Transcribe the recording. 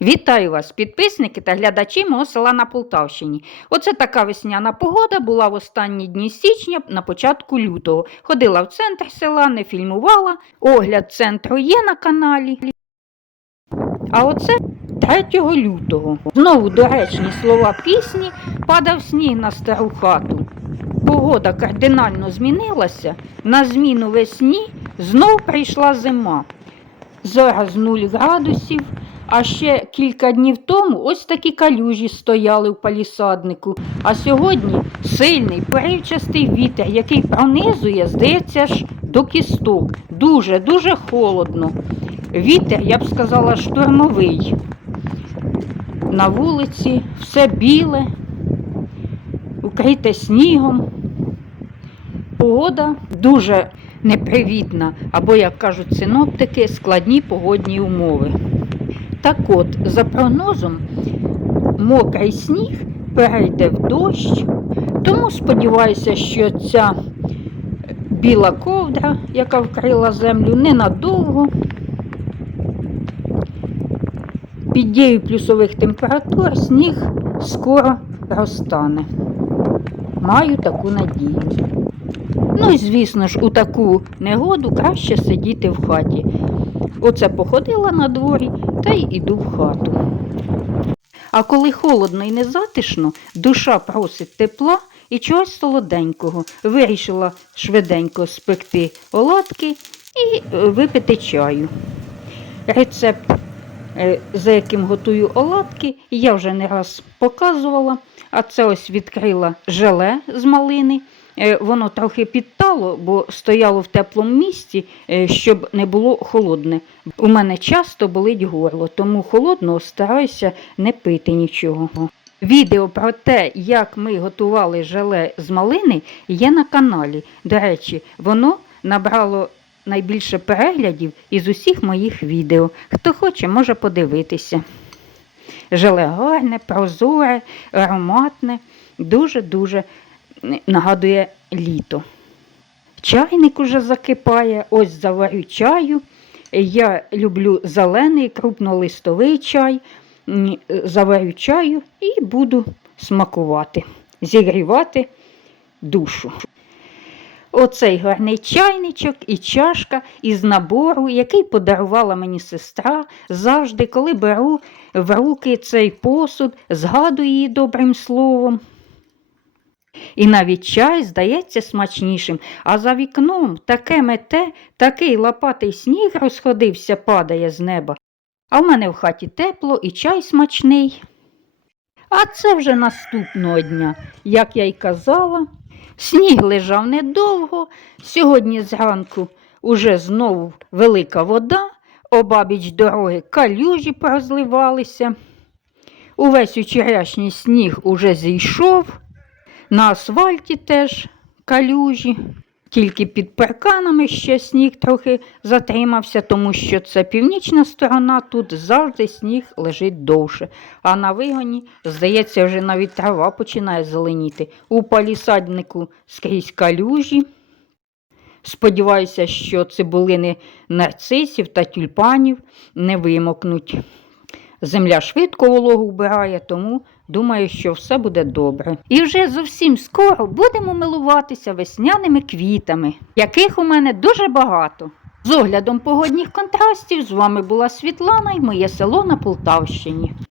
Вітаю вас, підписники та глядачі мого села на Полтавщині. Оце така весняна погода була в останні дні січня на початку лютого. Ходила в центр села, не фільмувала. Огляд центру є на каналі. А оце 3 лютого. Знову доречні слова пісні падав сніг на стару хату. Погода кардинально змінилася. На зміну весні знов прийшла зима. Зараз 0 градусів. А ще кілька днів тому ось такі калюжі стояли в палісаднику. А сьогодні сильний перивчастий вітер, який пронизує, здається аж до кісток. Дуже, дуже холодно. Вітер, я б сказала, штурмовий. На вулиці все біле, укрите снігом. Погода дуже непривітна, або, як кажуть синоптики, складні погодні умови. Так от, за прогнозом, мокрий сніг перейде в дощ, тому сподіваюся, що ця біла ковдра, яка вкрила землю, ненадовго. Під дією плюсових температур сніг скоро розтане. Маю таку надію. Ну і звісно ж, у таку негоду краще сидіти в хаті. Оце походила на дворі та й іду в хату. А коли холодно і незатишно, душа просить тепла і чогось солоденького. Вирішила швиденько спекти оладки і е, випити чаю. Рецепт, е, за яким готую оладки, я вже не раз показувала. А це ось відкрила желе з малини. Е, Воно трохи підтало, бо стояло в теплому місці, е, щоб не було холодне. У мене часто болить горло, тому холодного стараюся не пити нічого. Відео про те, як ми готували желе з малини, є на каналі. До речі, воно набрало найбільше переглядів із усіх моїх відео. Хто хоче, може подивитися. Желе гарне, прозоре, ароматне, дуже-дуже нагадує літо. Чайник уже закипає, ось заварю чаю. Я люблю зелений крупнолистовий чай. Заварю чаю і буду смакувати, зігрівати душу. Оцей гарний чайничок і чашка із набору, який подарувала мені сестра. Завжди, коли беру в руки цей посуд, згадую її добрим словом. І навіть чай здається смачнішим, а за вікном таке мете, такий лопатий сніг розходився, падає з неба. А в мене в хаті тепло і чай смачний. А це вже наступного дня, як я й казала, сніг лежав недовго. Сьогодні зранку уже знову велика вода, обабіч дороги калюжі порозливалися. Увесь вчорашній сніг уже зійшов. На асфальті теж калюжі, тільки під парканами ще сніг трохи затримався, тому що це північна сторона, тут завжди сніг лежить довше. А на вигоні, здається, вже навіть трава починає зеленіти. У палісаднику скрізь калюжі. Сподіваюся, що цибулини нарцисів та тюльпанів не вимокнуть. Земля швидко вологу вбирає, тому думаю, що все буде добре. І вже зовсім скоро будемо милуватися весняними квітами, яких у мене дуже багато. З оглядом погодних контрастів з вами була Світлана і моє село на Полтавщині.